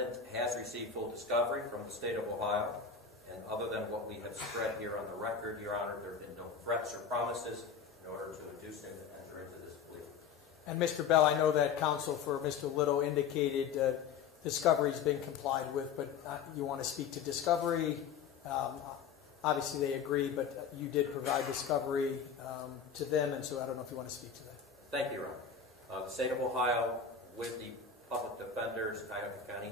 defendant has received full discovery from the state of Ohio, and other than what we have spread here on the record, Your Honor, there have been no threats or promises in order to induce him to enter into this plea. And Mr. Bell, I know that counsel for Mr. Little indicated discovery has been complied with, but you want to speak to discovery. Obviously they agree, but you did provide discovery to them, and so I don't know if you want to speak to that. Thank you, Your Honor. The state of Ohio, with the public defender's Cuyahoga County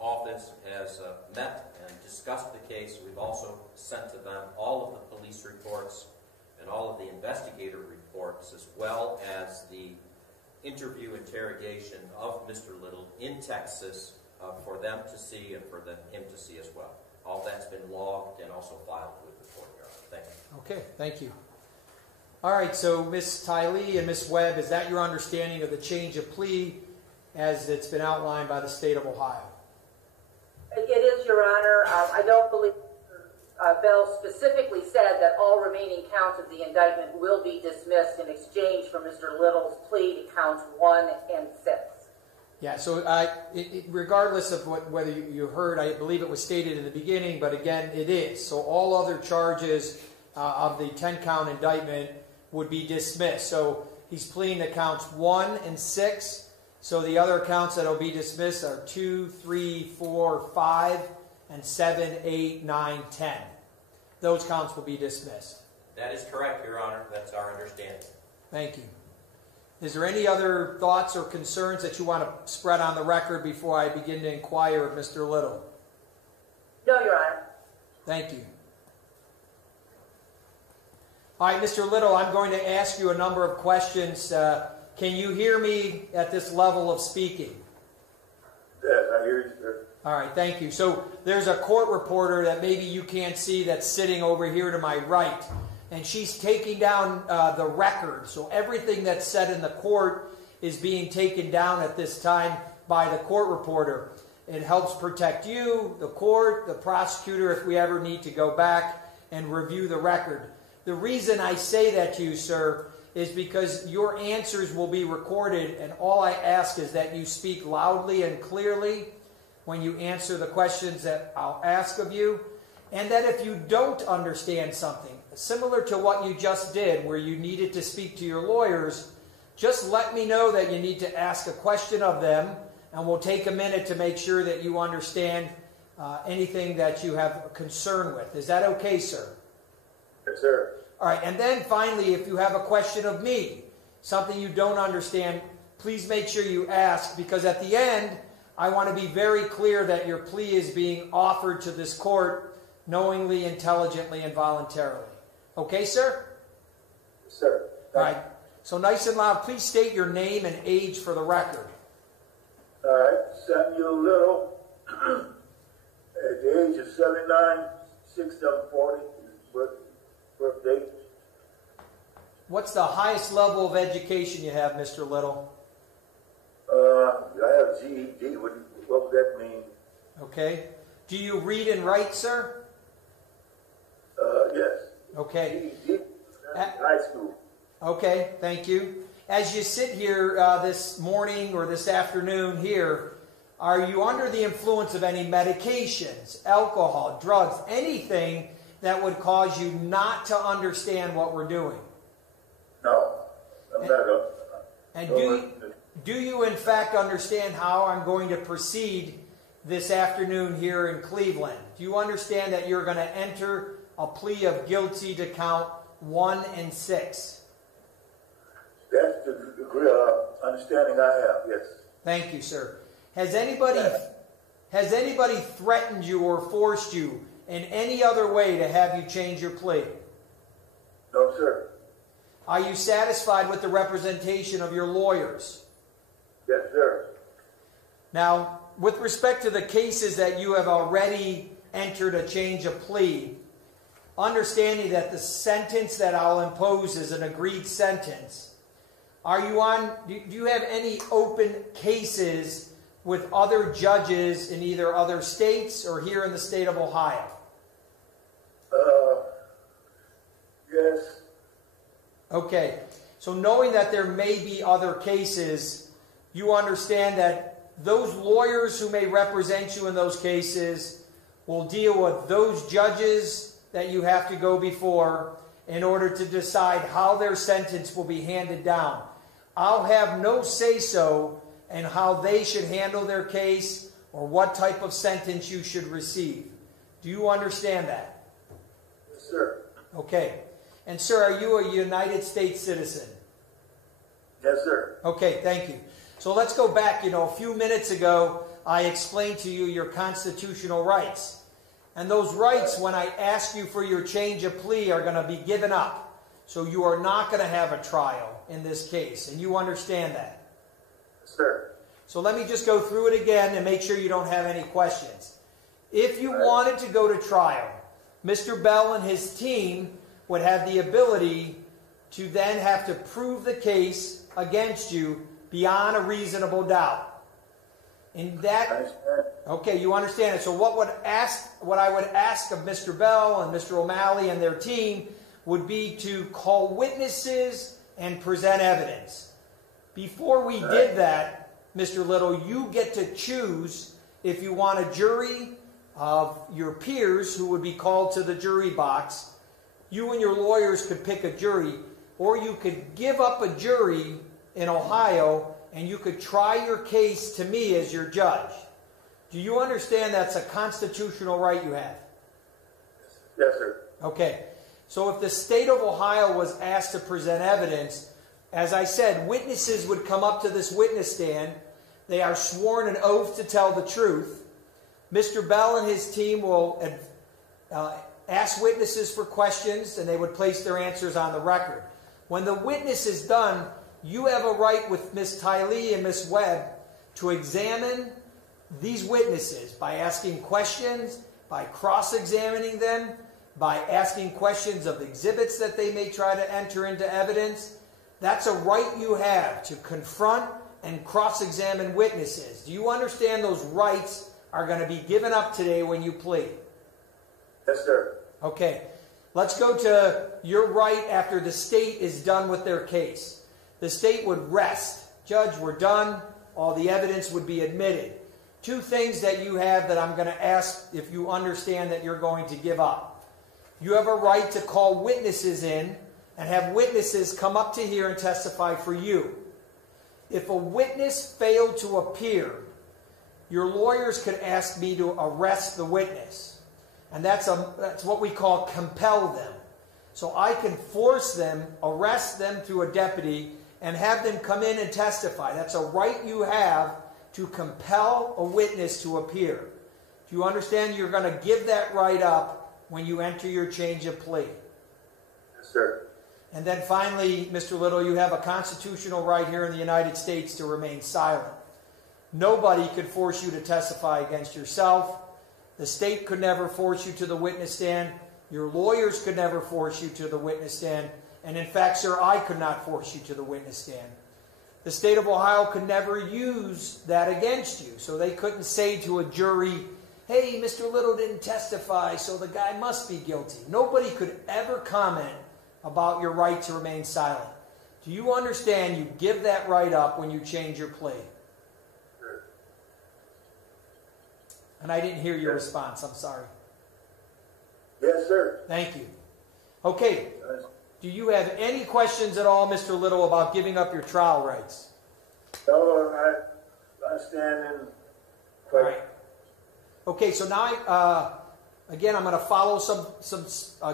office, has met and discussed the case. We've also sent to them all of the police reports and all of the investigator reports, as well as the interview interrogation of Mr. Little in Texas for them to see and for him to see as well. All that's been logged and also filed with the court, Your Honor. Thank you. Okay, thank you. All right, so Ms. Tylee and Ms. Webb, is that your understanding of the change of plea as it's been outlined by the state of Ohio? It is, Your Honor. I don't believe Bell specifically said that all remaining counts of the indictment will be dismissed in exchange for Mr. Little's plea to counts 1 and 6. Yeah, so regardless of whether you heard, I believe it was stated in the beginning, but again, it is. So all other charges of the 10-count indictment would be dismissed. So he's pleading to counts 1 and 6. So the other counts that will be dismissed are 2, 3, 4, 5, and 7, 8, 9, 10. Those counts will be dismissed. That is correct, Your Honor. That's our understanding. Thank you. Is there any other thoughts or concerns that you want to spread on the record before I begin to inquire of Mr. Little? No, Your Honor. Thank you. All right, Mr. Little, I'm going to ask you a number of questions. Can you hear me at this level of speaking? Yes, I hear you, sir. All right, thank you. So there's a court reporter that maybe you can't see that's sitting over here to my right, and she's taking down the record. So everything that's said in the court is being taken down at this time by the court reporter. It helps protect you, the court, the prosecutor, if we ever need to go back and review the record. The reason I say that to you, sir, is because your answers will be recorded, and all I ask is that you speak loudly and clearly when you answer the questions that I'll ask of you, and that if you don't understand something, similar to what you just did, where you needed to speak to your lawyers, just let me know that you need to ask a question of them, and we'll take a minute to make sure that you understand anything that you have a concern with. Is that okay, sir? Yes, sir. All right, and then finally, if you have a question of me, something you don't understand, please make sure you ask, because at the end, I want to be very clear that your plea is being offered to this court knowingly, intelligently, and voluntarily. Okay, sir? Yes, sir. All right, so nice and loud, please state your name and age for the record. All right, Samuel Little, at the age of 79, 6/7/40, birth date. What's the highest level of education you have, Mr. Little? I have GED. What would that mean? Okay. Do you read and write, sir? Yes. Okay. GED, high school. Okay, thank you. As you sit here this morning or this afternoon here, are you under the influence of any medications, alcohol, drugs, anything that would cause you not to understand what we're doing? No, I'm not. And do you in fact understand how I'm going to proceed this afternoon here in Cleveland? Do you understand that you're going to enter a plea of guilty to count 1 and 6? That's the understanding I have, yes. Thank you, sir. Has anybody threatened you or forced you in any other way to have you change your plea? No, sir. Are you satisfied with the representation of your lawyers? Yes, sir. Now, with respect to the cases that you have already entered a change of plea, understanding that the sentence that I'll impose is an agreed sentence, do you have any open cases with other judges in either other states or here in the state of Ohio? Yes. Okay, so knowing that there may be other cases, you understand that those lawyers who may represent you in those cases will deal with those judges that you have to go before in order to decide how their sentence will be handed down. I'll have no say-so in how they should handle their case or what type of sentence you should receive. Do you understand that? Yes, sir. Okay. And sir, are you a United States citizen? Yes, sir. Okay, thank you. So let's go back. A few minutes ago, I explained to you your constitutional rights. And those rights, when I ask you for your change of plea, are going to be given up. So you are not going to have a trial in this case. And you understand that? Yes, sir. So let me just go through it again and make sure you don't have any questions. If you wanted to go to trial, Mr. Bell and his team would have the ability to then have to prove the case against you beyond a reasonable doubt. In that, okay, you understand it. So what I would ask of Mr. Bell and Mr. O'Malley and their team would be to call witnesses and present evidence. Before we did that, Mr. Little, you get to choose if you want a jury of your peers who would be called to the jury box. You and your lawyers could pick a jury, or you could give up a jury in Ohio and you could try your case to me as your judge. Do you understand that's a constitutional right you have? Yes, sir. Okay. So if the state of Ohio was asked to present evidence, as I said, witnesses would come up to this witness stand. They are sworn an oath to tell the truth. Mr. Bell and his team will ask witnesses for questions, and they would place their answers on the record. When the witness is done, you have a right with Ms. Tylee and Ms. Webb to examine these witnesses by asking questions, by cross-examining them, by asking questions of exhibits that they may try to enter into evidence. That's a right you have to confront and cross-examine witnesses. Do you understand those rights are going to be given up today when you plead? Yes, sir. Okay. Let's go to your right after the state is done with their case. The state would rest. Judge, we're done. All the evidence would be admitted. Two things that you have that I'm going to ask if you understand that you're going to give up. You have a right to call witnesses in and have witnesses come up to here and testify for you. If a witness failed to appear, your lawyers could ask me to arrest the witness. And that's what we call compel them. So I can force them, arrest them through a deputy, and have them come in and testify. That's a right you have to compel a witness to appear. Do you understand you're going to give that right up when you enter your change of plea? Yes, sir. And then finally, Mr. Little, you have a constitutional right here in the United States to remain silent. Nobody could force you to testify against yourself. The state could never force you to the witness stand. Your lawyers could never force you to the witness stand. And in fact, sir, I could not force you to the witness stand. The state of Ohio could never use that against you. So they couldn't say to a jury, hey, Mr. Little didn't testify, so the guy must be guilty. Nobody could ever comment about your right to remain silent. Do you understand you give that right up when you change your plea? Sure. And I didn't hear your response. I'm sorry. Yes, sir. Thank you. Okay. Do you have any questions at all, Mr. Little, about giving up your trial rights? No, I stand in. All right. Okay, so now, again, I'm going to follow some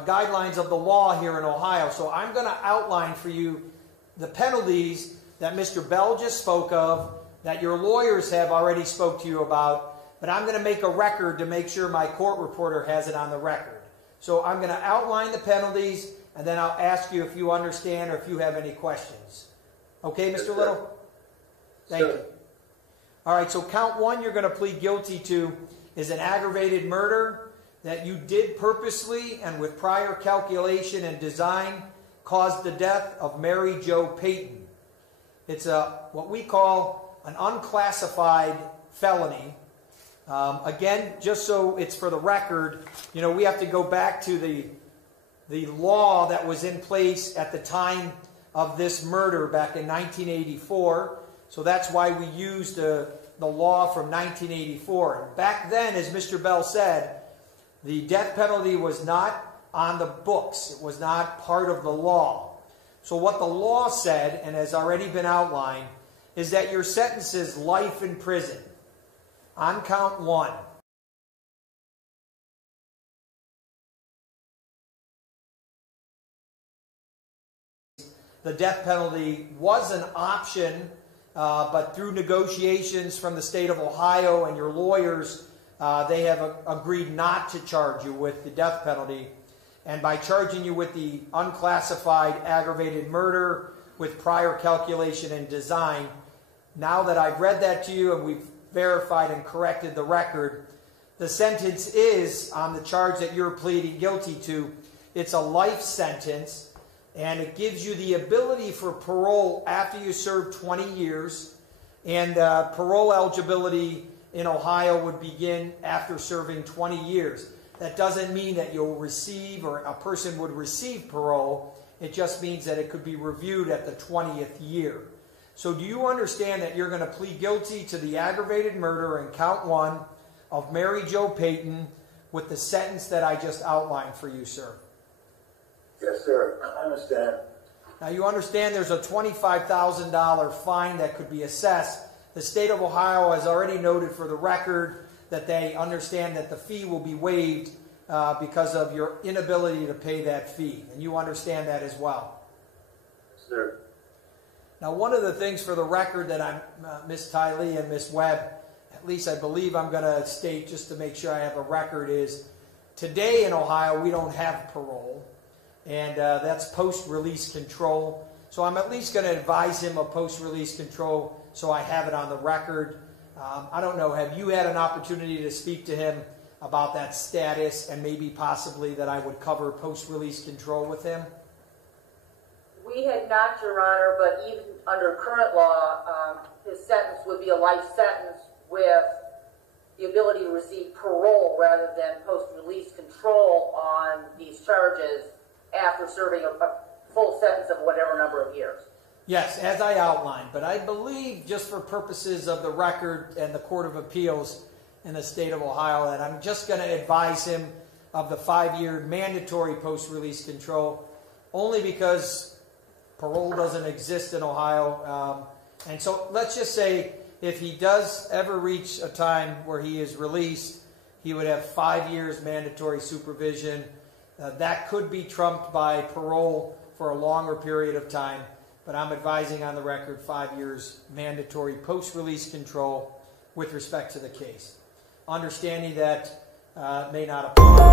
guidelines of the law here in Ohio. So I'm going to outline for you the penalties that Mr. Bell just spoke of, that your lawyers have already spoke to you about, but I'm going to make a record to make sure my court reporter has it on the record. So I'm going to outline the penalties, and then I'll ask you if you understand or if you have any questions. Okay, Mr. Little? Thank you. All right, so count one you're going to plead guilty to is an aggravated murder that you did purposely and with prior calculation and design caused the death of Mary Jo Peyton. It's what we call an unclassified felony. Again, just so it's for the record, we have to go back to the law that was in place at the time of this murder back in 1984. So that's why we used the law from 1984. Back then, as Mr. Bell said, the death penalty was not on the books. It was not part of the law. So what the law said, and has already been outlined, is that your sentence is life in prison on count 1. The death penalty was an option, but through negotiations from the state of Ohio and your lawyers, they have agreed not to charge you with the death penalty. And by charging you with the unclassified aggravated murder with prior calculation and design, now that I've read that to you and we've verified and corrected the record, the sentence is, on the charge that you're pleading guilty to, it's a life sentence. And it gives you the ability for parole after you serve 20 years. And parole eligibility in Ohio would begin after serving 20 years. That doesn't mean that you'll receive, or a person would receive parole. It just means that it could be reviewed at the 20th year. So do you understand that you're going to plead guilty to the aggravated murder in count 1 of Mary Jo Peyton with the sentence that I just outlined for you, sir? Yes, sir. I understand. Now, you understand there's a $25,000 fine that could be assessed. The state of Ohio has already noted for the record that they understand that the fee will be waived because of your inability to pay that fee. And you understand that as well. Yes, sir. Now, one of the things for the record that I'm, Ms. Tylee and Ms. Webb, at least I believe I'm going to state just to make sure I have a record, is today in Ohio we don't have parole. And that's post-release control. So I'm at least going to advise him of post-release control so I have it on the record. I don't know, have you had an opportunity to speak to him about that status and maybe possibly that I would cover post-release control with him? We had not, Your Honor, but even under current law, his sentence would be a life sentence with the ability to receive parole rather than post-release control on these charges after serving a full sentence of whatever number of years. Yes, as I outlined. But I believe, just for purposes of the record and the Court of Appeals in the state of Ohio, that I'm just going to advise him of the 5-year mandatory post-release control, only because parole doesn't exist in Ohio. And so let's just say if he does ever reach a time where he is released, he would have 5 years mandatory supervision. That could be trumped by parole for a longer period of time, but I'm advising on the record 5 years mandatory post-release control with respect to the case. Understanding that may not apply.